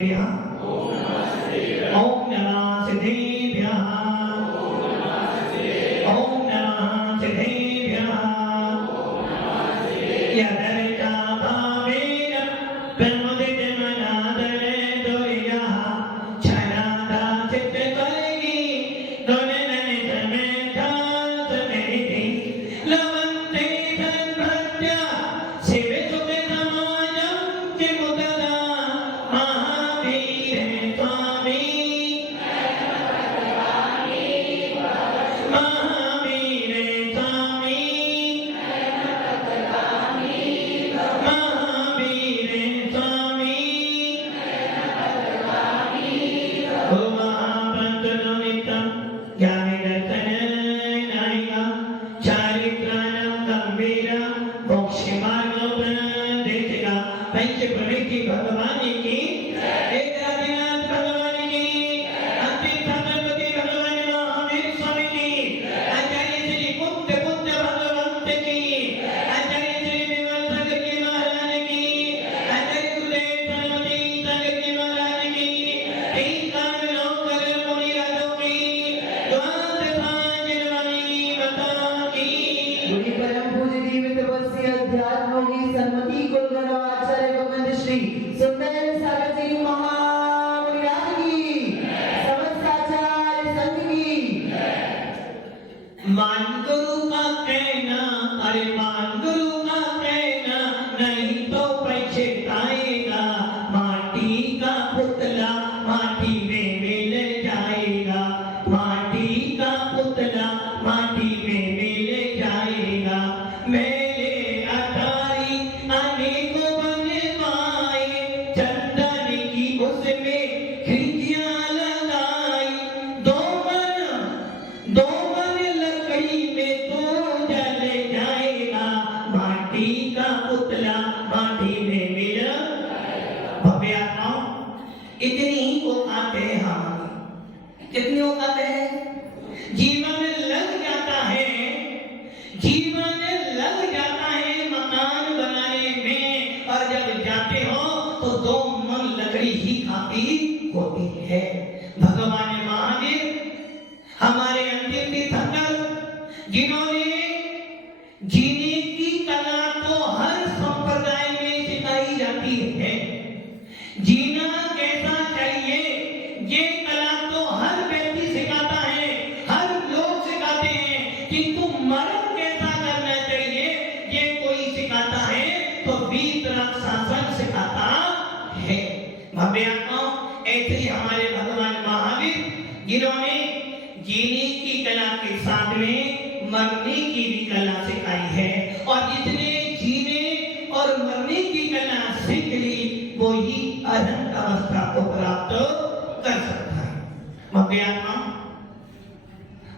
ओम नमः सिद्धेभ्यः ओम नमः सिद्धेभ्यः यदर्चा भावेन ब्रह्मदितमनादरे दोयः छनादा चित्तकलिनी दोननने समेधा समेति लवन्ते धनभृत्या शिवे सुखे समाजं किमुदला भगवान की एक राजनाथ भगवान की अंतिम छत्रपति भगवान महावीर स्वामी की आचार्य श्री कुंत भगवंत की आचार्य श्री विमल सागर जी महाराज की आचार्य गुरुदेव सरस्वती सागर जी महाराज की तीन कान लोकर मुनि राजों की द्वादश सांजनवाणी माता की गुरु परम पूज्य जीवित वस्य अध्यात्म की सन्मति कुलगुरु आचार्य गोविंद श्री सुंदर सागर जी महाराज की समस्त आचार्य संघ की मान गुरु का कहना अरे मान गुरु का कहना नहीं तो पछताएगा माटी का पुतला माटी में मिल जाएगा माटी का पुतला माटी में मिल जाएगा मेरे अटारी अनेकों बनवाए चंदन की उसमें खिड़कियां लगाई दो मन लकड़ी में तो जल जाएगा माटी का पुतला माटी में मिल भव्य आत्माओं इतनी ही औकात है हमारी कितनी औकात है जीवन लग जाता है मकान बनाने में और जब जाते हो तो दो मन लकड़ी ही काफी होती है भगवान महावीर हमारे अंतिम तीर्थंकर जिन्होंने जीने की कला तो हर संप्रदाय में सिखाई जाती है जीना कैसा चाहिए ये कला तो हर व्यक्ति सिखाता है हर लोग सिखाते हैं किंतु मरण कैसा करना चाहिए ये कोई सिखाता है तो वीतराग शासन सिखाता है भव्य आत्माओं ऐसे ही हमारे भगवान महावीर जिन्होंने जीने की कला के साथ में मरने की भी कला सिखाई है और जिसने जीने और मरने की कला सीख ली वो ही अनंत अवस्था को प्राप्त कर सकता है भव्य आत्माओं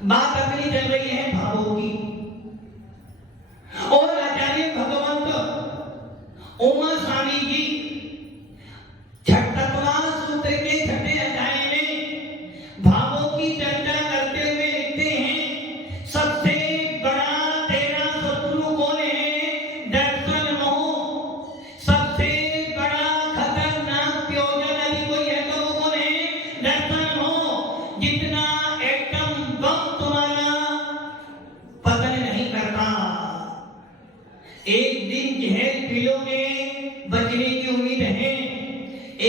बात अपनी चल रही है भावों की और आचार्य भगवंत उमा स्वामी जी छठतत्वा सूत्र के छठे अध्याय में भावों की चर्चा करते हुए लिखते हैं सबसे बड़ा तेरा शत्रु कौन है दर्शन मोह सबसे बड़ा खतरनाक प्रयोजन यदि कोई है तो वो कौन है दर्शन मोह जितना एटम बम तुम्हारा पतन नहीं करता एक दिन जहर पी लोगे बचने की उम्मीद है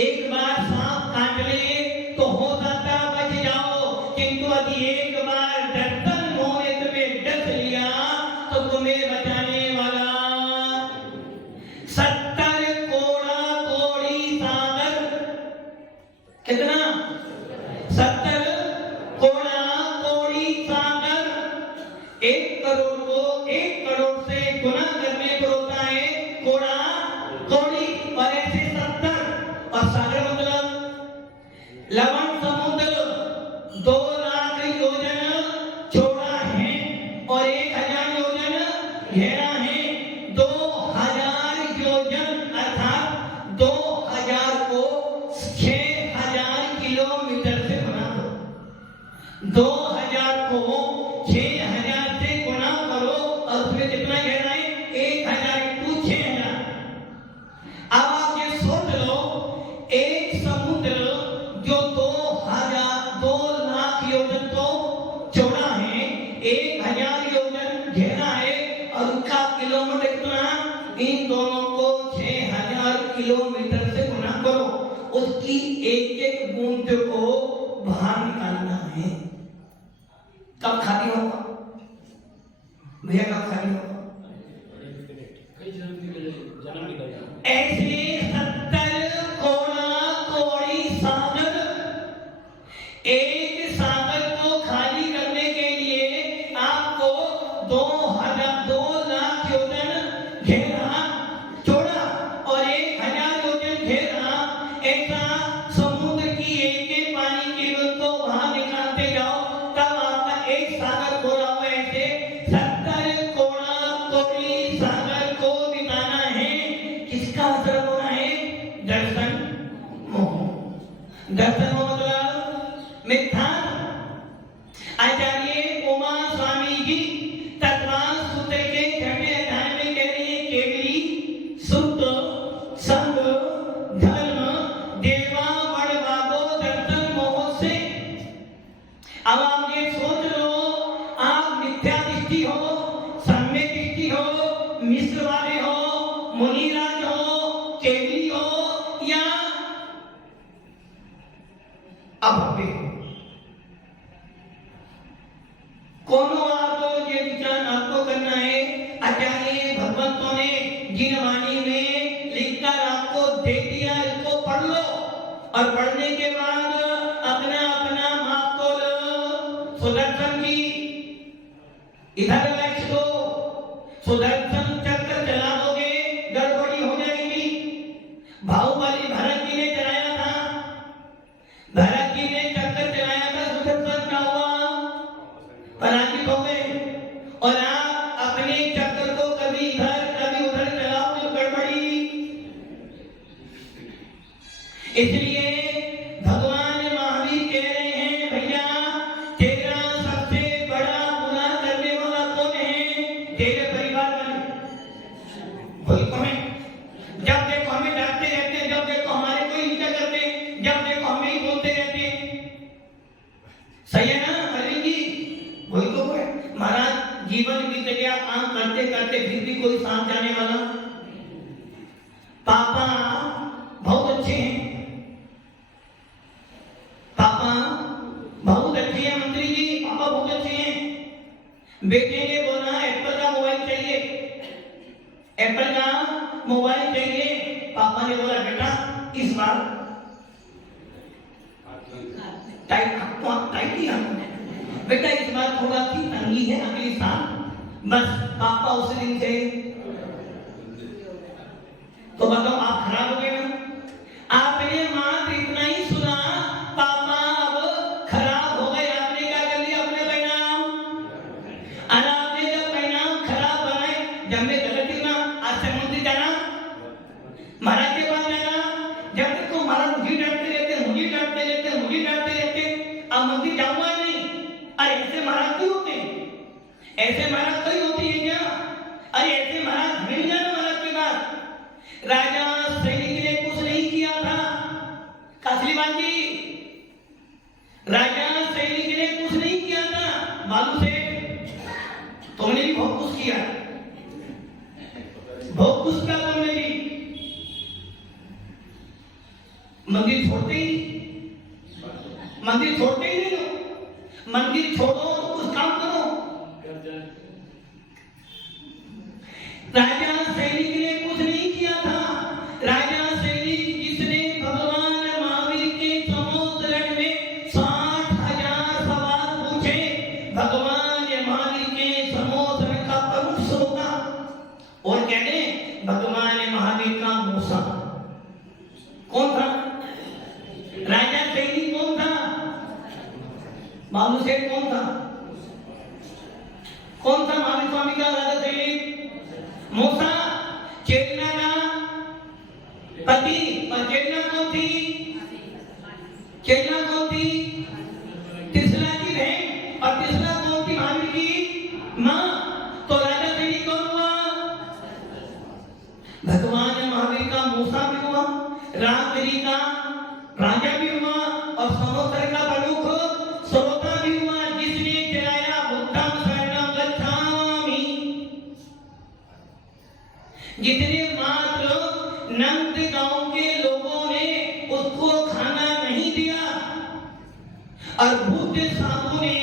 एक बार सांप काट ले तो हो सकता बच जाओ किंतु यदि एक बार दर्शन मोह ने तुम्हें डस लिया तो तुम्हें बचाने वाला 70 कोड़ा कोड़ी सागर कितना 70 कोड़ा कोड़ी सागर 1 करोड़ को 1 करोड़ से गुना करने पर होता है कोड़ा कोड़ी और ऐसे 70 और सागर मतलब लवण समुद्र 2 लाख योजन चौड़ा है और 1000 योजन गहरा है 2000 योजन अर्थात 2000 को 6000 किलोमीटर से गुना दो 2000 को 6000 से गुना करो और उसमें कितना गहरा है 1000 × 6000 अब आप ये सोच लो एक समुद्र उसकी एक एक बूंद को बाहर निकालना है। कब खाली होगा भैया, कब खाली होगा? ऐसे 70 कोड़ा कोड़ी सागर, एक सागर को खाली करने के लिए आपको 2 लाख योजन घेरा चौड़ा और 1000 योजन घेरा, ऐसा समुद्र की एक पानी की बूंद को बाहर निकालते जाओ, तब आपका एक सागर पूरा हुआ। ऐसे 70 कोड़ा कोड़ी सागर को बिताना है। किसका असर होना है? दर्शन मोह। दर्शन मोह मतलब मिथ्या। आचार्य उमा स्वामी जी तत्वान सूत्र के 6वें अध्याय में कह रहे हैं, केवली शुद्ध संग धर्म देवा बड़ बाबो दर्शन मोह से। अब आप ये सोच लो, आप मिथ्या दृष्टि हो, सम्य दृष्टि हो, मिश्र वाले हो, मुनिराज हो, केवली हो या अभव्य हो, कोनो आपको ये विचार आपको करना है। आचार्य भगवंतों ने जिन वाणी में लिखकर आपको दे दिया, इसको पढ़ लो और पढ़ने के बाद अपना अपना माप तोल। सुदर्शन जी इधर लक्ष्य दो, सुदर्शन चक्र चला दोगे गड़बड़ी हो जाएगी। बाहुबली भरत जी ने चलाया था, भरत जी ने चक्र चलाया था, सुदर्शन क्या हुआ? पराजित हो गए। और आप अपने चक्र को कभी इधर कभी उधर चलाओ तो गड़बड़ी। इसलिए भगवान महावीर कह रहे हैं, भैया तेरा सबसे बड़ा बुरा करने वाला कौन है? तेरे परिवार वाले। कोई कहे जब देखो हमें डांटते रहते हैं, जब देखो हमारे कोई इच्छा करते हैं, जब देखो हमें ही बोलते रहते हैं। सही है ना अरविंद जी? वही तो है महाराज, जीवन बीत गया काम करते करते, फिर भी कोई साथ जाने वाला। पापा बहुत अच्छे हैं, पापा बहुत अच्छे हैं मंत्री जी, पापा बहुत अच्छे हैं। बेटे ने बोला एप्पल का मोबाइल चाहिए, एप्पल का मोबाइल चाहिए। पापा ने बोला बेटा इस बार टाइट किया बेटा, इस बार थोड़ा सी तंगी है, अगली साल। बस पापा उस दिन से तो बताओ आप खराब हो गए ना। आपने मात्र इतना ही सुना, पापा अब खराब हो गए, आपने क्या कर लिया? अपने परिणाम। और आपने जब परिणाम खराब बनाए, जब मैं गलती ना, आज से मंदिर जाना, महाराज के पास जाना, जब तक तो महाराज मुझे डांटते रहते, मुझे डांटते रहते, मुझे डांटते रहते, अब मंदिर जाऊंगा नहीं। अरे ऐसे महाराज क्यों होते हैं? ऐसे महाराज कई होती है क्या? अरे ऐसे महाराज मिल जाना महाराज के बाद। राजा सैनिक ने कुछ नहीं किया था, कासलीवान जी, राजा सैनिक ने कुछ नहीं किया था। बालू से तुमने भी बहुत कुछ किया, बहुत कुछ किया तुमने भी। मंदिर छोड़ते ही नहीं हो। मंदिर छोड़ो तो कुछ काम करो। राजा सैनिक ने कुछ नहीं किया था। राजा सैनिक जिसने भगवान महावीर के समुद्र में 60,000 सवाल पूछे, भगवान महावीर के समुद्र का प्रमुख श्रोता और कहते भगवान महावीर का मूसा कौन था? राजा सैनिक कौन था? बाबू सेठ कौन था? कौन था महावीर स्वामी का राजा सैनिक? मूसा। चेतना का पति, और चेतना कौन थी? चेतना कौन थी? तिसला की बहन। और तिसला कौन थी? महावीर की मां। तो राजा सैनिक कौन हुआ? भगवान महावीर का मूसा भी हुआ, रामगिरी का राजा भी हुआ और समुद्र का प्रमुख श्रोता भी हुआ, जिसने चलाया बुद्धम शरणम गच्छामि। जितने मात्र नंद गांव के लोगों ने उसको और बुद्ध साधु ने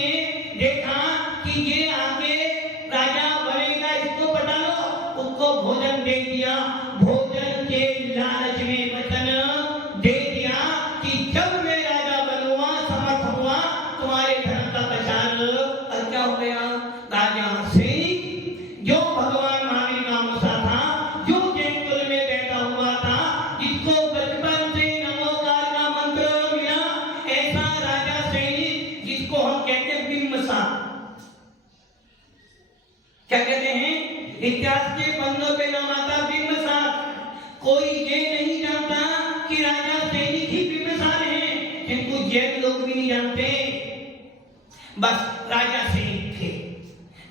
देखा कि ये आगे राजा बनेगा, इसको पटा लो, उसको भोजन दे दिया। भोजन के लालच में वचन दे दिया कि जब मैं राजा बनूंगा, समर्थ हुआ, तुम्हारे धर्म का प्रचार। और क्या हो गया? राजा से जो भगवान महावीर का मूसा था, जो जैतुल में बैठा हुआ था, जिसको बचपन से नमोकार का मंत्र मिला, ऐसा राजा सैनिक जिसको हम कहते हैं बिम्बसार। क्या कहते हैं? इतिहास के पन्नों पे नाम आता बिम्बसार। कोई ये नहीं जानता कि राजा सैनिक ही बिम्बसार हैं, जिनको जैन लोग भी नहीं जानते, बस राजा सैनिक थे।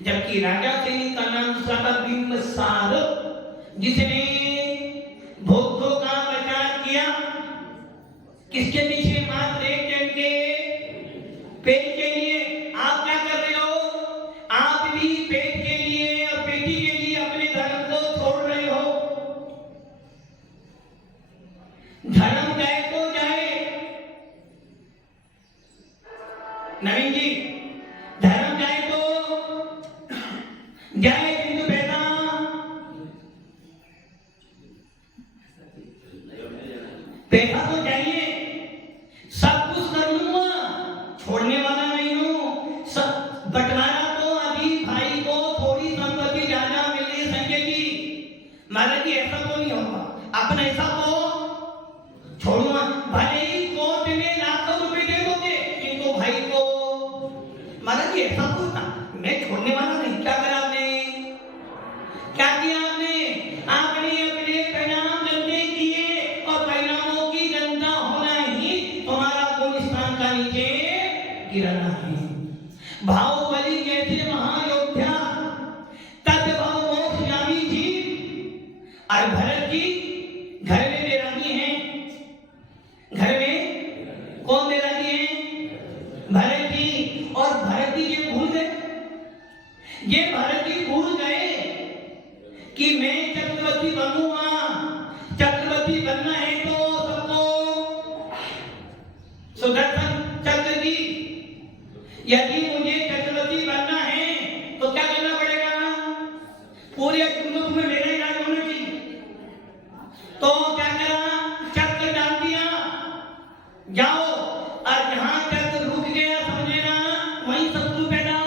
जबकि राजा सैनिक का नाम दूसरा था बिम्बसार, जिसने बौद्धों का प्रचार किया। किसके पीछे? मात्र एक जन के पेट के लिए। आप क्या कर रहे हो? आप भी पेट के लिए और बेटी के लिए अपने धर्म को छोड़ रहे हो। धर्म जाए तो जाए, नवीन जी, धर्म जाए तो जाए, किंतु पैसा तो चाहिए। सब कुछ कर लूंगा, छोड़ने वाला नहीं हूं। सब बंटवारा तो अभी भाई को थोड़ी संपत्ति ज्यादा मिली सकेगी, मतलब कि ऐसा तो नहीं होगा। अपना ऐसा तो छोड़ूंगा, भले ही कोर्ट में लाखों रुपए दे दोगे, किंतु भाई को, मतलब कि ऐसा तो था, मैं छोड़ने वाला नहीं। क्या करा आपने? क्या किया आपने? आपने अपने परिणाम गंदे किए, और परिणामों की गंदा होना ही तुम्हारा गुलिस्तान का नीचे गिरना है। बाहुबली जैसे महायोद्धा, तद्भव मोक्षगामी जी, और भरत जी घर में बैरागी हैं। घर में कौन बैरागी है? भरत जी। और भरत जी ये भूल गए, ये भरत जी भूल गए कि मैं चक्रवर्ती बनूंगा। चक्रवर्ती बनना है तो सबको सुदर्शन चक्र की, यदि मुझे चक्रवर्ती बनना है तो क्या करना पड़ेगा? पूरे कुंभ में मेरा ही राज होना चाहिए। तो क्या करा? चक्र डाल दिया, जाओ, और जहां चक्र रुक गया समझ लेना वहीं शत्रु पैदा।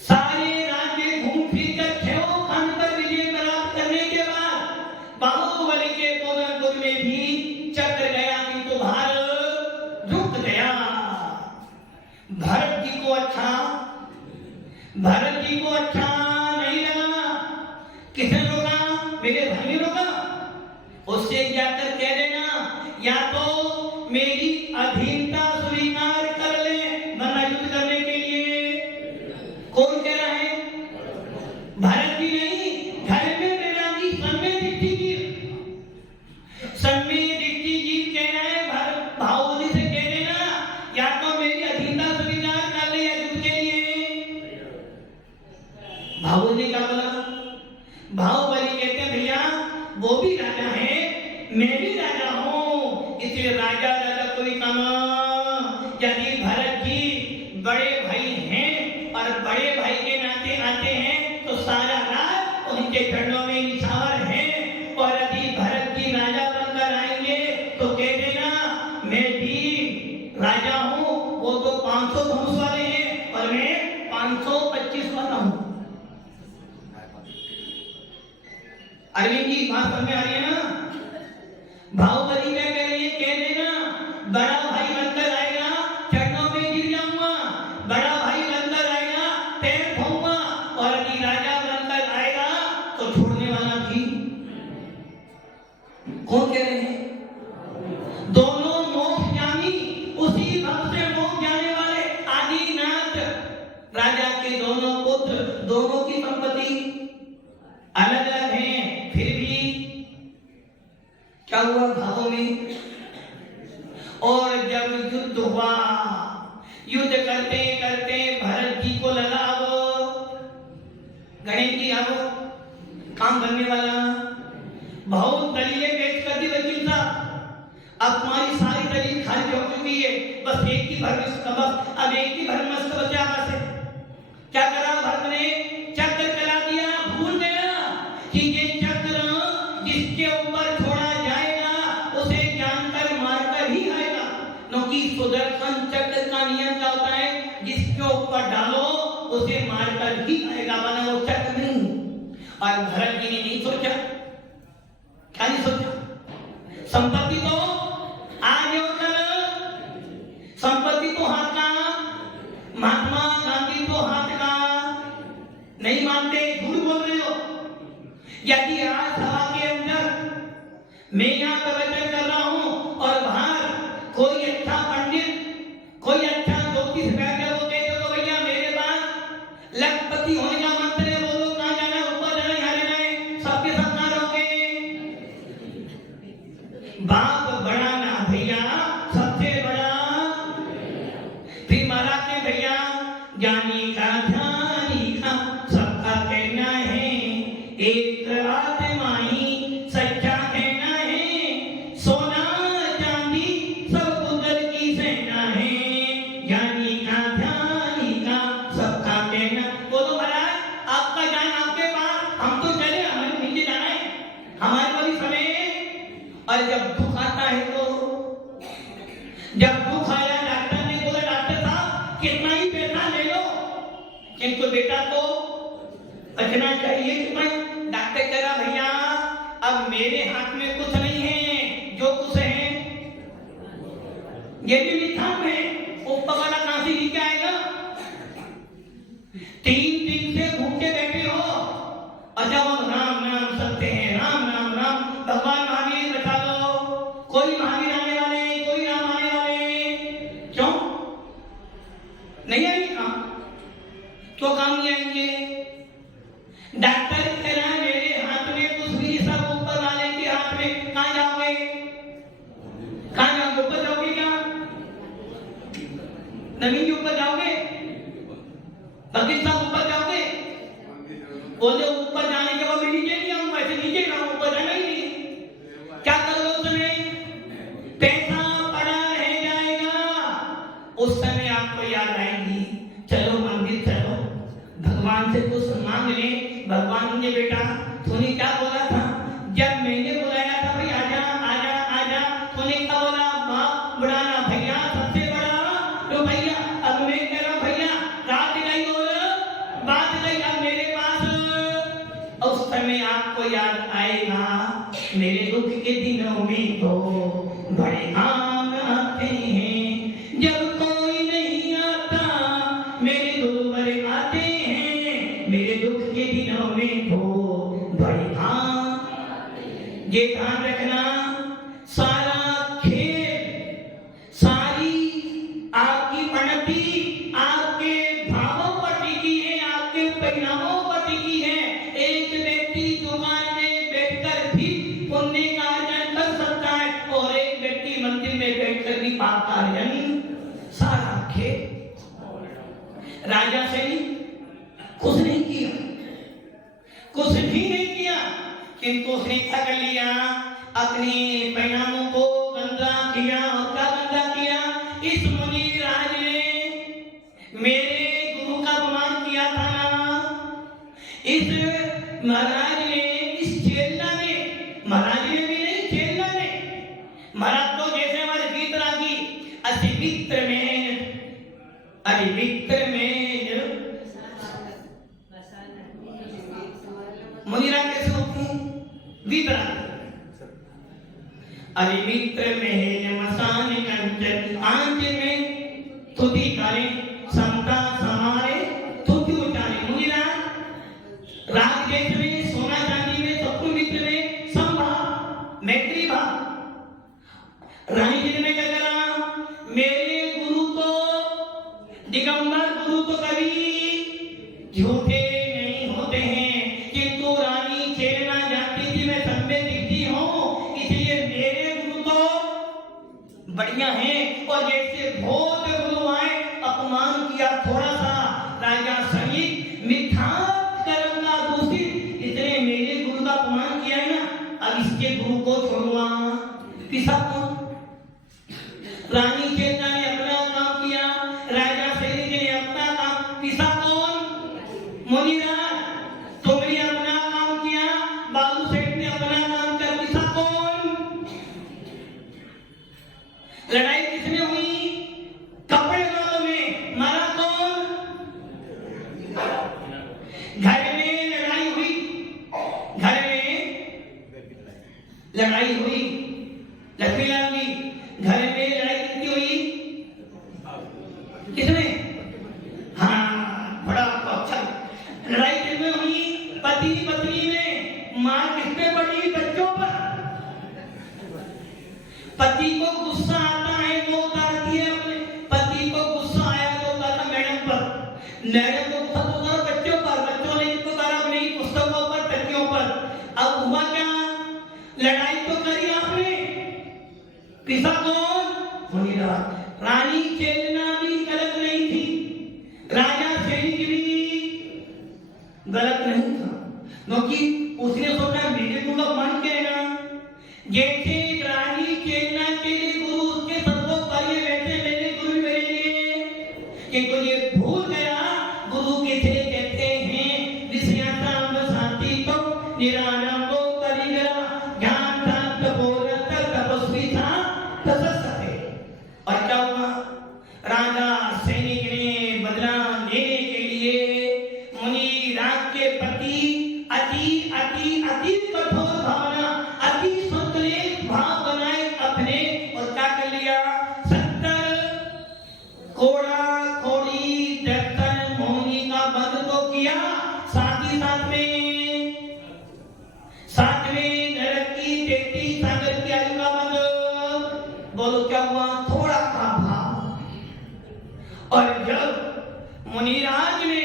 सारे राज्य घूम फिर कर खेओ खंड पर विजय प्राप्त करने के बाद बाहुबली के गोरखपुर में भी चक्र गया, किंतु भारत रुक गया। भरत जी को अच्छा नहीं लगा। किसने रोका? मेरे भाई ने रोका। उससे जाकर कह देना, या तो मेरी अधीनता स्वीकार कर ले, वरना युद्ध करने के लिए। कौन कह रहा है? भारत की नहीं, घर में बैरागी समय दीप्ति जी, समय दीप्ति जी कह रहा है भारत बाहुबली से कह देना, या तो मेरी अधीनता स्वीकार कर ले या युद्ध के लिए। बाहुबली का बोला? बाहुबली कहते हैं भैया वो भी राजा है, मैं भी राजा हूं, इसलिए राजा राजा कोई काम। यदि भरत जी बड़े भाई हैं और बड़े भाई के नाते आते हैं तो सारा राज उनके चरणों में निछावर है। और यदि भरत जी राजा बनकर आएंगे तो कह देना मैं भी राजा हूं। वो तो 500 धनुष वाले हैं और मैं 525 वाला हूं। अरविंद जी बात समझ में आ रही है ना? बाहुबली क्या कह रही है? कह देना बड़ा भाई बनकर आएगा, चरणों में गिर जाऊंगा। बड़ा भाई बनकर आएगा, पैर छूऊंगा। और यदि राजा बनकर आएगा तो छोड़ने वाला भी। कौन कह रहे हैं? दोनों मोक्षगामी, उसी भव से मोक्ष जाने वाले आदिनाथ राजा के दोनों पुत्र, दोनों की संपत्ति अलग अलग है। फिर भी क्या हुआ भावों में? और जब युद्ध हुआ, युद्ध करते करते भरत जी को लगा अब गणेश जी अब काम करने वाला। बहुत दलीलें पेश कर दी वकील साहब, अब तुम्हारी सारी दलील खारिज हो चुकी है, बस एक ही अब एक ही भरमस्त बचा बस। क्या करा भरत ने? चक्र चला दिया। भूल गया कि ये चक्र जिसके ऊपर छोड़ा जाएगा उसे जानकर मारकर ही आएगा, क्योंकि सुदर्शन चक्र का नियम क्या होता है? जिसके ऊपर डालो उसे मारकर ही आएगा, वरना वो चक्र नहीं। और भरत जी ने नहीं सोचा। क्या नहीं सोचा? संपत्ति तो आज और कल, संपत्ति तो हाथ का, महात्मा गांधी तो हाथ का। नहीं मानते, झूठ बोल रहे हो। यदि आज सभा के अंदर मैं यहाँ प्रवचन कर रहा हूं और बाहर कोई अच्छा पंडित, कोई अच्छा ज्योतिष बैठे हो गए तो भैया मेरे पास लखपति होने का मंत्र है, बोलो कहाँ जाना है, ऊपर जाना है, यहाँ जाना है, सबके सब कहाँ रहोगे? बाप बड़ा ना भैया, सबसे बड़ा। फिर महाराज के भैया ज्ञानी का ध्यानी का सबका कहना है, एक आत्मा ही सच्चा कहना है, सोना चांदी सब कुदर की सेना है, ज्ञानी का ध्यानी का सबका कहना। बोलो महाराज आपका ज्ञान आपके पास, हम तो चले, हमें नीचे जाना है, हमारे को भी समय। और जब दुख आता है तो, जब दुख आया डॉक्टर ने बोला डॉक्टर साहब कितना ही पैसा ले लो, किंतु बेटा को बचना चाहिए। डॉक्टर कह रहा भैया अब मेरे हाथ में कुछ नहीं है, जो कुछ है ये भी मिथ्यात्व है, ऊपर वाला कहां से लेके आएगा? 3 दिन से भूखे बैठे हो और जब हम राम नाम सकते हैं, राम नाम राम, भगवान महावीर बता दो, कोई महावीर आने वाले, कोई राम आने वाले, क्यों नहीं आएंगे? क्यों काम नहीं आएंगे? डॉक्टर कह रहा है मेरे हाथ में कुछ भी, सब ऊपर वाले के हाथ में। कहां जाओगे? कहां जाओगे? ऊपर जाओगे क्या? जमीन के ऊपर जाओगे? वकील साहब ऊपर जाओगे? बोले ऊपर जाने के बाद मैं नीचे नहीं आऊंगा, ऐसे नीचे जाऊं, ऊपर जाना ही नहीं। क्या करोगे उस समय? पैसा पड़ा रह जाएगा। उस समय आपको याद आएगी, चलो मंदिर चलो, भगवान से कुछ मांग ले। भगवान ने बेटा तूने क्या बोला था? जब मैंने बुलाया था भाई आजा आजा आजा, तूने क्या बोला? बाप बड़ा ना भैया, सबसे बड़ा। तो भैया अब मैं कह रहा हूं भैया रात गई और बात गई, अब मेरे पास। उस समय आपको याद आएगा मेरे दुख के दिनों में तो बड़े काम आते हैं, जब कोई नहीं आता मेरे दुर्बर आते हैं, मेरे दुख के दिनों में तो बड़े काम। ये ध्यान रखना, सारा खेल, सारी आपकी पनती आपके भावों पर टिकी है, आपके परिणामों पर टिकी है। एक व्यक्ति दुकान में बैठकर भी पुण्य का अर्जन कर सकता है और एक व्यक्ति मंदिर में बैठकर भी पाप का अर्जन। सारा खेल राजा से कुछ नहीं किया, कुछ भी नहीं किया, किंतु उसने क्या कर लिया? अपने परिणामों को गंदा किया। और क्या गंदा किया? इस मुनि राज ने मेरे गुरु का अपमान किया था ना, इस महाराज ने, इस चेला ने, महाराज ने भी नहीं, चेला ने। महाराज तो जैसे हमारे वीतरागी, अति मित्र में, अरे मित्र में मुनिरा कैसे होती है? वीतरागी। अरे मित्र में मसान कंचन आंच में तुति करे, समता समारे तुति उचारे। मुनिरा राग देश में, सोना चांदी में, शत्रु मित्र में समभाव, मैत्री भाव। रानी जी ने क्या करा? मेरे गुरु तो, दिगंबर गुरु तो कभी झूठे नहीं होते हैं, किंतु रानी छेड़ना जानती थी मैं सभ्य दिखती हूं, इसलिए मेरे गुरु तो बढ़िया हैं। और जैसे बहुत गुरु आए, अपमान किया थोड़ा सा, राजा सहित मिथ्या कर्म का दूषित, इसने मेरे गुरु का अपमान किया है ना, अब इसके गुरु को छोड़वा। किसा रानी चेतना ने अपना लड़ाई किसमें हुई? कपड़े वालों में। मारा कौन? घर में लड़ाई हुई, घर में लड़ाई हुई। लक्ष्मीलाल जी, घर में लड़ाई किसकी हुई? किसमें? हाँ, बड़ा अच्छा। लड़ाई किसमें हुई? पति पत्नी में। मां किस पे पड़ी? बच्चों पर। पति को गुस्सा आता है वो उतारती है अपने पति को गुस्सा आया तो उतारा मैडम पर, मैडम को गुस्सा तो उतारा बच्चों पर, बच्चों ने इसको उतारा अपनी पुस्तकों पर, बच्चों पर। अब हुआ क्या? लड़ाई तो करी आपने, पिसा कौन? रानी चेतना भी गलत नहीं थी, राजा सैनिक भी गलत नहीं था, क्योंकि उसने सोचा मेरे को का मन कहना जैसे रानी चेतना के लिए गुरु उसके सर्वोपरि वैसे मेरे गुरु मेरे लिए, किंतु ये भूल गया गुरु किसे कहते हैं। विषयाताम शांति तो निरानंद को करिगरा ज्ञान शांत बोलत तपस्वी था तपस्वी। और क्या हुआ? राजा सैनिक ने बदला लेने के लिए मुनि राग के प्रति अति अति अति कठोर भावना, अति संतुलित भाव बनाए अपने, और क्या कर लिया? 70 कोड़ा कोड़ी दर्शन मोहनी का बंद तो किया, साथ ही साथ में नरक की 33 सागर की आयु का बंद। बोलो क्या हुआ? थोड़ा सा भाव। और जब मुनिराज ने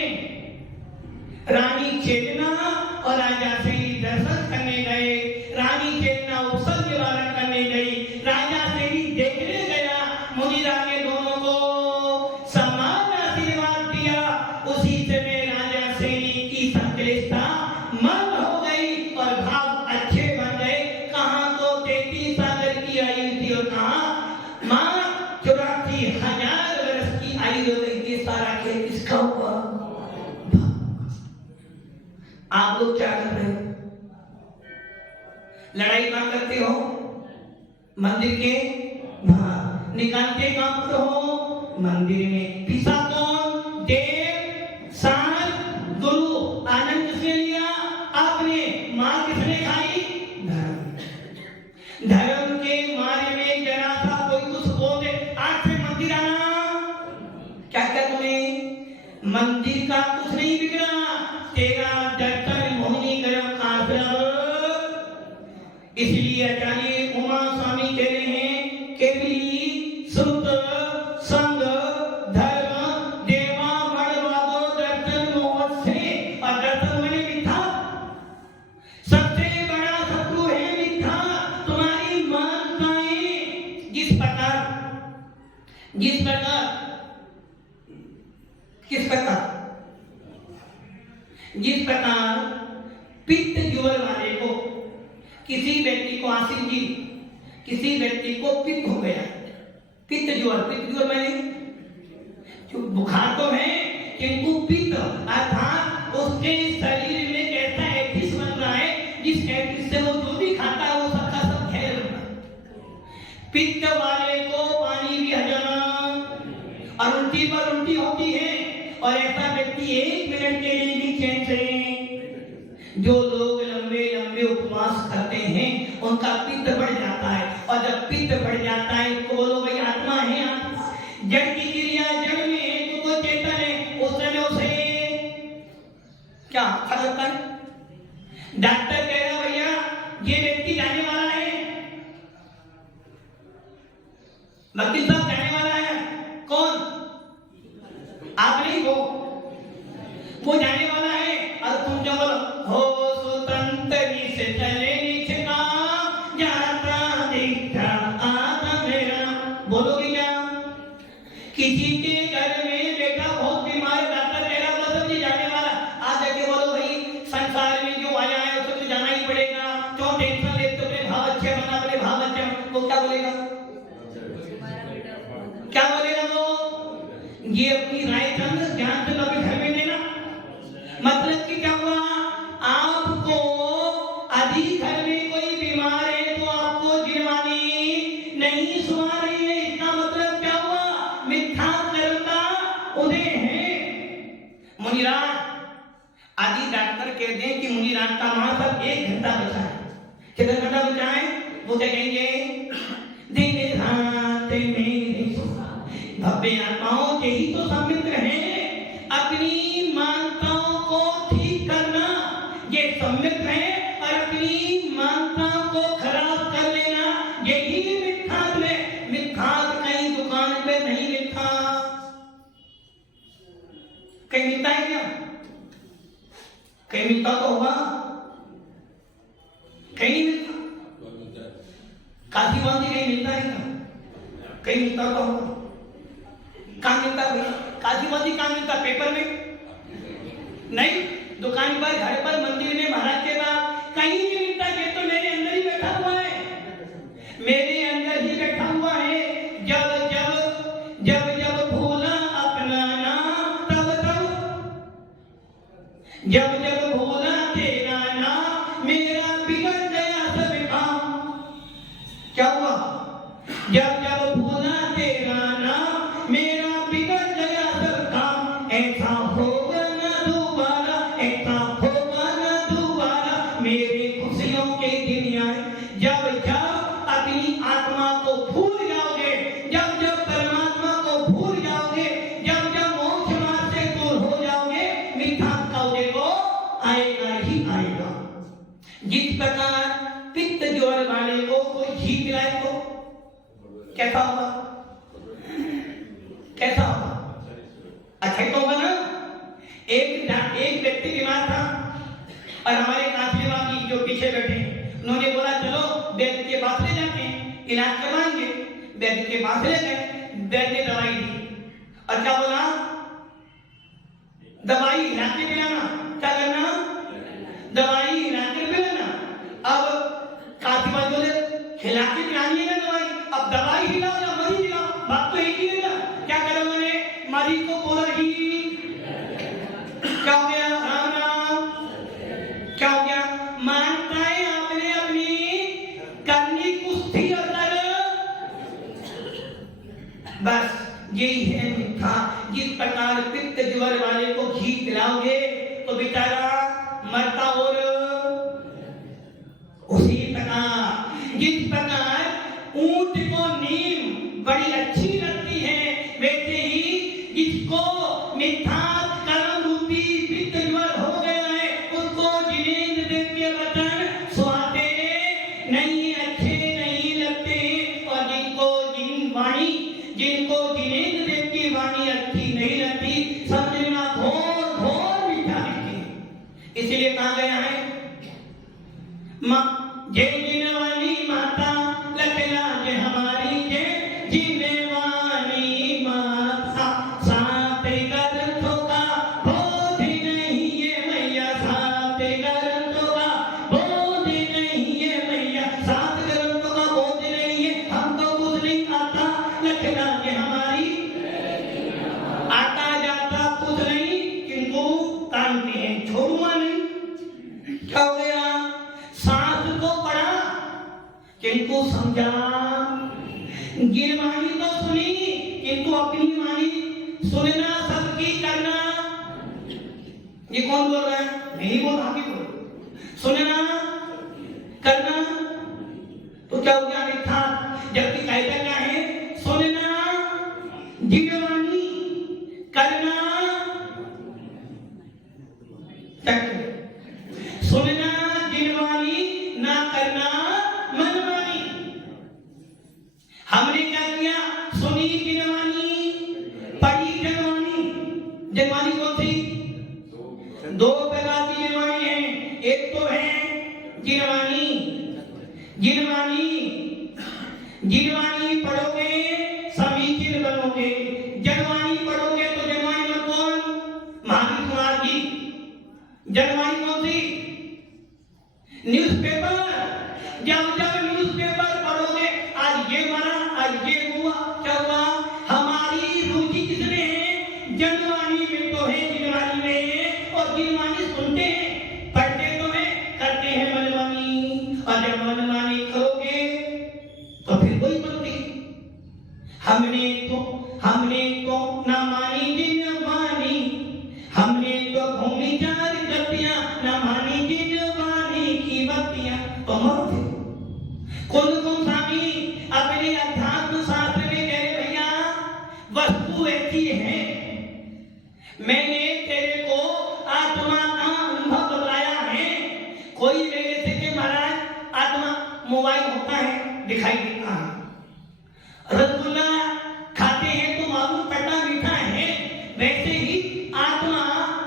रानी चेतना और राजा से दर्शन करने गए, रानी चेतना उपसर्ग निवारण करने गई, राजा से देखने गया, मुनिराज ने दोनों को समान आशीर्वाद दिया। उसी समय राजा सैनिक की संकलिष्ठता मन हो गई और भाव अच्छे बन गए। कहाँ तो 33 सागर की आयु थी और कहाँ माँ 84,000 वर्ष की आयु हो गई थी। सारा खेल किसका हुआ? आप लोग क्या कर रहे हो? लड़ाई कहां करते हो? मंदिर के बाहर। निकालते कहां पर हो? मंदिर में। पिसा कौन? देव सार गुरु। आनंद किसने लिया? आपने। मार किसने खाई? धर्म। धर्म के मारे में जरा सा कोई कुछ बोल दे, आज से मंदिर आना। क्या क्या तुम्हें? मंदिर का कुछ नहीं बिगड़ा, तेरा दर्शन मोहिनी गरम आश्रम। इसलिए आचार्य उमा स्वामी कह रहे हैं केवली सुत संग धर्म देवा बड़वादो दर्शन मोह से। और दर्शन मैंने मिथ्या, सबसे बड़ा शत्रु है मिथ्या, तुम्हारी मानताएं। जिस प्रकार जिस प्रकार पित्त ज्वर वाले को, किसी व्यक्ति को आसिन जी, किसी व्यक्ति को पित्त हो गया, पित्त ज्वर मैंने जो बुखार तो है किंतु पित्त अर्थात उसके शरीर में कैसा एथिस बन रहा है, जिस एथिस से वो जो भी खाता है वो सबका सब झेल रहा है। पित्त वाले को पानी भी हजम और उल्टी पर उल्टी होती है, और ऐसा व्यक्ति 1 मिनट के लिए भी चैन से, जो लोग लंबे लंबे उपवास करते हैं उनका पित्त बढ़ जाता है। और जब पित्त बढ़ जाता है तो बोलो भाई आत्मा है, आत्मा जड़ की क्रिया जड़ में है, तो कोई चेतन है, उस समय उसे क्या फर्क है? डॉक्टर कह रहा भैया ये व्यक्ति जाने वाला है, वकील साहब जाने वाला है। कौन? आप नहीं, वो जाने वाला है। और तुम जो बोलो हो स्वतंत्र से चले निष्ठा यात्रा दीक्षा आत्मा मेरा, बोलोगे क्या? किसी के घर में बेटा बहुत बीमार, डॉक्टर कह रहा बस अभी जाने वाला, आज जाके बोलो भाई संसार में जो आया है उसको तो जाना ही पड़ेगा, क्यों टेंशन लेते हो? अपने भाव अच्छे बना, अपने भाव अच्छे। वो क्या बोलेगा? क्या बोलेगा वो? ये अपनी राय ध्यान से कभी घर में देना। मतलब कि क्या हुआ? आपको अधिक घर में कोई बीमार है तो आपको गिरवानी नहीं सुना रही है, इसका घंटा बचाए। कितना घंटा बचाए? वो क्या कहेंगे? दिन रात मेरे भव्य आत्माओं के ही तो सब मित्र हैं। अपनी मानताओं को ठीक करना ये सब मित्र हैं, और अपनी मानताओं को खराब कर लेना यही मिथ्यात्व है। मिथ्यात्व कहीं दुकान पे नहीं मिलता। कहीं मिलता है क्या? कहीं मिलता तो होगा, कहीं मिलता। काशी बांधी कहीं मिलता है क्या? कहीं मिलता तो होगा। कहाँ मिलता है? काशी बांधी कहाँ मिलता? पेपर में नहीं, दुकान पर, घर पर, मंदिर में, महाराज के पास कहीं नहीं मिलता। ये तो मेरे अंदर ही बैठा हुआ है, मेरे अंदर ही बैठा हुआ है। जब जब जब जब भूला अपना नाम तब तब, जब जब भूला तेरा नाम मेरा बिगड़ गया सब काम। क्या हुआ? जब जब भूला तेरा नाम मेरा बिगड़ गया सब काम। ऐसा होगा ना दोबारा, ऐसा होगा ना दोबारा। मेरे खुशियों के दिन आए जब जब अपनी आत्मा को भूल जाओगे, जब जब परमात्मा को भूल जाओगे, जब जब मोक्ष मार्ग से दूर हो जाओगे, मिथ्यात्व का उदय को आएगा ही आएगा। जिस प्रकार पित्त ज्वर वाले को कोई घी पिलाए तो कैसा होगा? कैसा होगा? अच्छा ही तो होगा ना। एक व्यक्ति बीमार था और हमारे काफिले वाली जो पीछे बैठे उन्होंने बोला चलो वैद्य के पास ले जाते हैं, इलाज करवाएंगे। वैद्य के पास ले गए, वैद्य ने दवाई दी और क्या बोला? दवाई हिला के पिलाना। क्या करना? दवाई हिला के पिलाना। अब काफी बात बोले हिला के पिलानी है ना दवाई, अब दवाई हिलाओ या मरीज हिलाओ, बात तो एक ही है ना। क्या करा मैंने? मरीज को बोला ही क्या हो गया? राम राम। क्या हो गया? मानता है आपने अपनी करनी कुछ थी अगर, बस यही है मिथ्या। जिस प्रकार पित्त ज्वर वाले को घी पिलाओगे तो बेचारा मरता, और उसी प्रकार जिस प्रकार ऊंट को नीम बड़ी अच्छी लगती है, वैसे ही जिसको मिथ्या कर्म रूपी पित्त ज्वर हो गया है उसको जिनेंद्र देव के वचन सुहाते नहीं, अच्छे नहीं लगते। और जिनको जिनेंद्र देव की वाणी अच्छी नहीं लगती, समझना घोर घोर मिथ्या लगती है। इसलिए कहा गया है जय जिनवानी माता लखला जय हमारी, जय जिनवानी माता। सात ग्रंथों का बोध नहीं है मैया, सात ग्रंथों का बोध नहीं है मैया, सात ग्रंथों का बोध नहीं है, हमको कुछ नहीं आता। लखला जय हमारी, आता जाता कुछ नहीं, किंतु कानते हैं छोड़ुआ नहीं। क्या हो गया? साथ को पढ़ा किंतु समझा, गिरवाणी तो सुनी किंतु अपनी वाणी सुनना सबकी करना। ये कौन बोल रहा है? नहीं बोल, आप ही बोल। सुनना करना तो क्या हो गया? मिथ्या। जबकि कहता क्या है? सुनना गिरवाणी करना, सुनना गिरवाणी ना करना मनमानी। हमने क्या किया? सुनी गिरवाणी, पढ़ी जनवाणी। जनवाणी कौन सी? दो प्रकार की जनवाणी है। एक तो है गिरवाणी, गिरवाणी गिरवाणी पढ़ोगे समीचीन बनोगे। जनवाणी पढ़ोगे तो जनवाणी में कौन? महावीर कुमार जी। जनवाणी कौन सी? न्यूज़पेपर। जब जब न्यूज़पेपर पढ़ोगे, आज ये मरा, आज ये हुआ, क्या हुआ? हमारी रुचि किसमें है? जनवाणी में तो है, गिरवाणी में। और गिरवाणी सुनते हैं, पढ़ते तो हैं, करते हैं मनमानी। और जब मनमानी करोगे तो फिर वही बनती। हमने तो ना मानी जिनवानी, हमने तो घूमी चार गतियां, ना मानी जिनवानी की बत्तियां। वस्तु ऐसी है, मैंने तेरे को आत्मा का अनुभव बताया है। कोई मेरे से के महाराज आत्मा मोबाइल होता है, दिखाई देता है। रसगुल्ला खाते हैं तो मालूम पड़ता मीठा है, वैसे ही आत्मा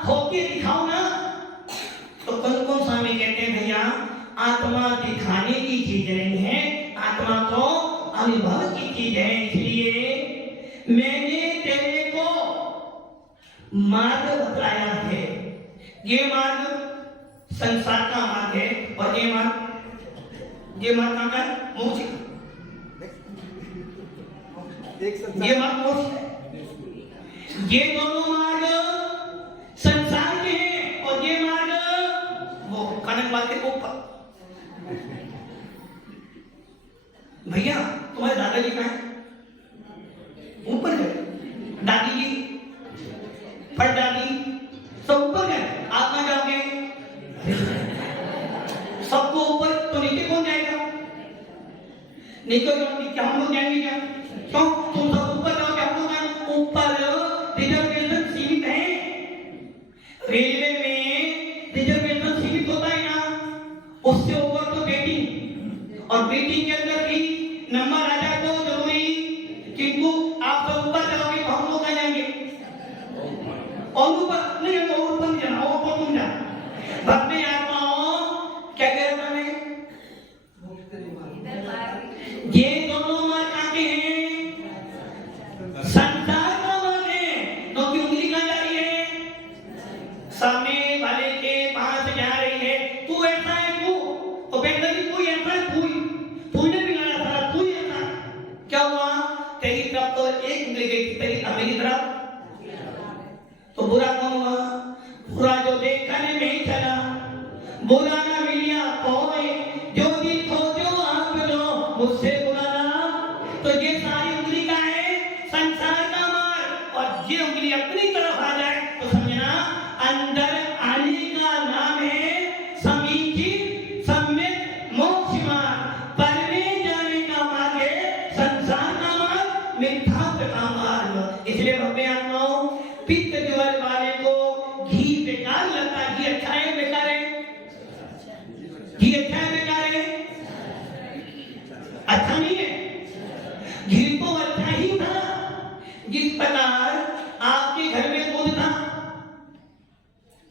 होके दिखाओ ना। तो कौन कौन स्वामी कहते हैं भैया आत्मा दिखाने की चीज नहीं है, आत्मा तो अनुभव की चीज है। इसलिए मैंने तेरे को मार्ग बताया है। ये मार्ग संसार का मार्ग है और ये मार्ग कहाँ का है? मोक्ष का। ये मार्ग मोक्ष है। ये दोनों मार्ग संसार के हैं और ये मार्ग वो कनकवाल के ऊपर। भैया तुम्हारे दादाजी कहाँ है? ऊपर गए। दादी जी परदादी सब ऊपर गए, आप कहाँ जाओगे? सबको ऊपर तो नीचे कौन जाएगा? नीचे क्या हम लोग जाएंगे क्या? क्यों तुम सब ऊपर जाओगे, हम लोग ऊपर रिजर्वेशन सीमित है। रेलवे में रिजर्वेशन सीमित होता है ना, उससे ऊपर तो वेटिंग, और वेटिंग के अंदर भी नंबर आ जाए तो जरूरी, किंतु आप सब ऊपर जाओगे तो हम लोग कहाँ जाएंगे? और ऊपर नहीं, हम और ऊपर नहीं जाना, और ऊपर तुम जाना। भक्ति आत्माओं क्या कह रहा था मैं? ये दोनों मार्ग आते हैं, संसार का मार्ग है। तो की उंगली कहाँ जा रही है? सामने वाले के पास जा रही है। तू ऐसा है, तू तो बेटा जी कोई ऐसा है, तू ने भी गाया था, तू ऐसा क्या हुआ? तेरी तरफ तो एक उंगली गई थी, तेरी मेरी तरफ तो बुरा कौन हुआ? बुरा जो देखने में चला, बुरा ना मिलिया कोई, जो देखो जो आप लो मुझसे बुरा ना। तो ये सारी उंगली का है संसार का मार्ग, और ये उंगली अपनी तरफ आ जाए तो समझना अंदर आने का नाम है समीचीन सम्यक मोक्ष मार्ग। पर में जाने का मार्ग है संसार का मार्ग, मिथ्यात्व का मार्ग। इसलिए भव्य आत्माओं, पित्त ज्वर वाले को घी बेकार लगता है। घी अच्छा है बेकार है? घी अच्छा है बेकार है? अच्छा नहीं है। घी तो अच्छा ही था। जिस प्रकार आपके घर में दूध था,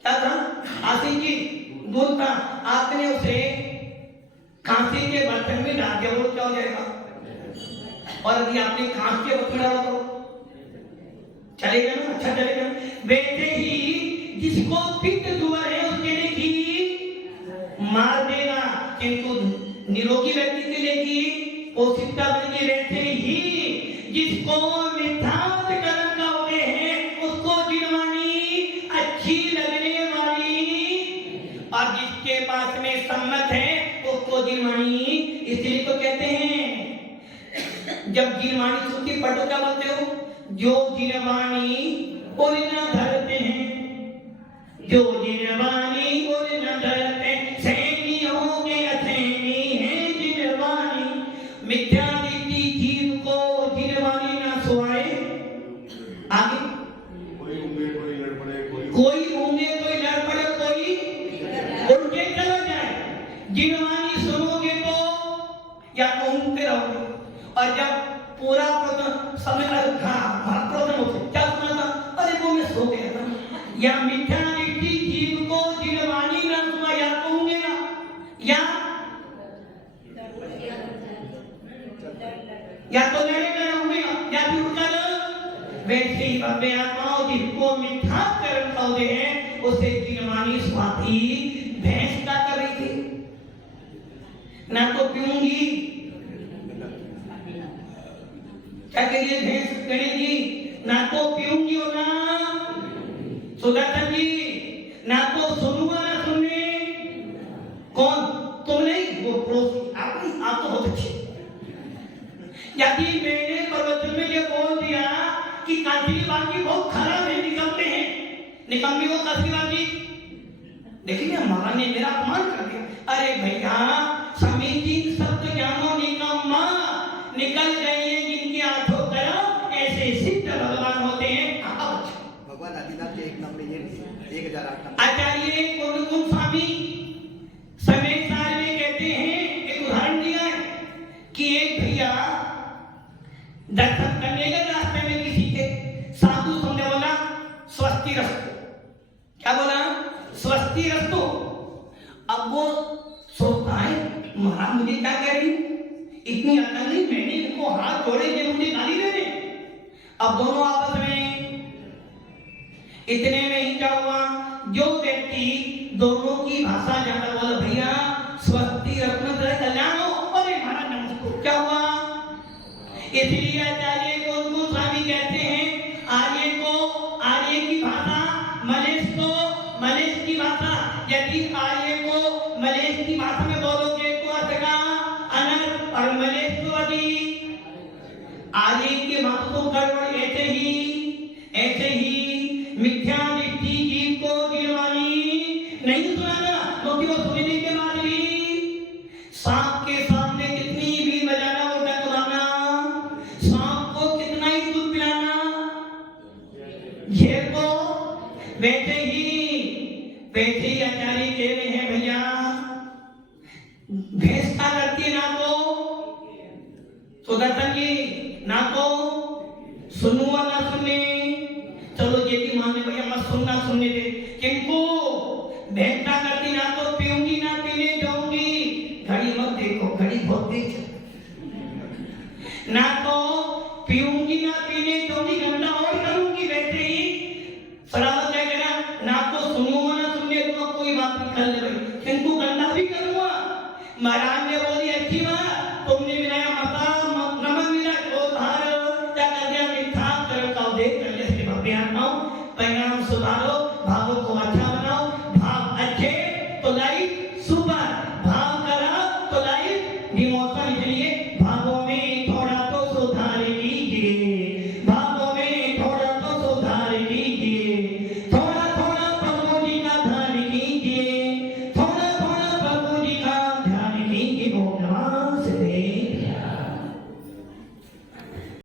क्या था? आसिफ जी दूध था, आपने उसे कांसे के बर्तन में डाल दिया, वो क्या हो जाएगा? और यदि आपने कांच के बर्तन डाला तो चलेगा ना? अच्छा चलेगा। वैसे ही जिसको पित्त ज्वर है उसके लिए घी मार देगा, किंतु निरोगी व्यक्ति के लिए घी पौष्टिकता बनेगी। वैसे ही जिसको मिथ्यात्व कर्म का उदय है उसको जिनवानी अच्छी लगने वाली, और जिसके पास में सम्मत है उसको जिनवानी। इसलिए तो कहते हैं जब जिनवानी सुनती पढ़ो क्या बोलते हो? जो जिनवानी और न धरते हैं, जो जिनवानी और न धरते, सैनी हो के अथैनी है जिनवानी। मिथ्या दृष्टि जीव को जिनवानी न सुहाए। आगे कोई ऊँगे कोई लड़ पड़े, कोई उनके चला जाए। जिनवानी सुनोगे तो या तो ऊँगते रहोगे, और जब पूरा समय क्या सुना था? अरे वो मैं सो गया था। या मिथ्या दृष्टि जीव को जिनवानी न सुना, या तो ऊँगेगा या तो लड़ेगा या ऊँगेगा, या फिर उनका वैसे ही भव्य आत्माओं जिनको मिथ्या कर्म का उदय है उसे जिनवानी स्वाति भैंस क्या कर रही थी? ना तो पीऊंगी, क्या करिए भैंस करेगी, ना तो पीऊंगी और ना सुदर्शन जी, ना तो सुनूंगा ना सुनने। कौन? तुम नहीं, वो पड़ोसी। आप नहीं, आप तो बहुत अच्छे। यदि मैंने प्रवचन में ये बोल दिया कि काजली बाकी बहुत खराब है, निकलते हैं, निकम्मी वो काजली बाकी, देखिए महाराज ने मेरा अपमान कर दिया। अरे भैया समीचीन शब्द ज्ञानो निकम्मा निकल गए हैं जिनके आठों तरफ, ऐसे सिद्ध भगवान होते हमने ये 1008 का आचार्य कुंदकुंद स्वामी समय सार में कहते हैं, एक उदाहरण दिया है कि एक भैया दर्शन करने गए, रास्ते में किसी के साधु सुनने बोला स्वस्ति रस्तु। क्या बोला? स्वस्ति रस्तु। अब वो सोचता है महाराज मुझे क्या कह रही, इतनी अकल नहीं, मैंने इनको हाथ जोड़े कि मुझे गाली दे रहे। अब दोनों आपस में, इतने में ही क्या हुआ, जो व्यक्ति दोनों की भाषा जानता बोला भैया स्वस्ति रत्न कल्याण हो, अरे महाराज नमस्ते। क्या हुआ? इसलिए आचार्य कुंदकुंद स्वामी कहते हैं आर्य की भाषा, मलेश को मलेश की भाषा। यदि आर्य को मलेश की भाषा में बोलोगे तो अटका अनर्थ, और मलेश को यदि आर्य के मत को गड़बड़, ऐसे ही मिथ्या दृष्टि जीव को दिलवानी नहीं सुनाना, क्योंकि वो सुनने के बाद भी सांप के सामने कितनी भी बजाना वो टकराना, सांप को कितना ही दूध पिलाना, ये तो वैसे ही आचार्य कह रहे हैं भैया भैंस का करती है ना तो दर्शन जी ना तो सुनू ना सुनने, चलो ये भी मान ले भैया मत सुनना सुनने दे, किनको भेंटा करती ना तो पीऊंगी ना पीने जाऊंगी। घड़ी मत देखो, घड़ी बहुत तेज है, ना तो पीऊंगी ना पीने जाऊंगी, घंटा और करूंगी। वैसे ही सरावत क्या कहना, ना तो सुनूंगा ना सुनने दूंगा, कोई बात नहीं कर ले भाई, किंतु घंटा भी करूंगा। महाराज ने बोली अच्छी बात, तुमने मिलाया मता नमक मिला तो धार क्या कर दिया, मिठा कर का देख कर ले परिणाम सुधारो, भावों को अच्छा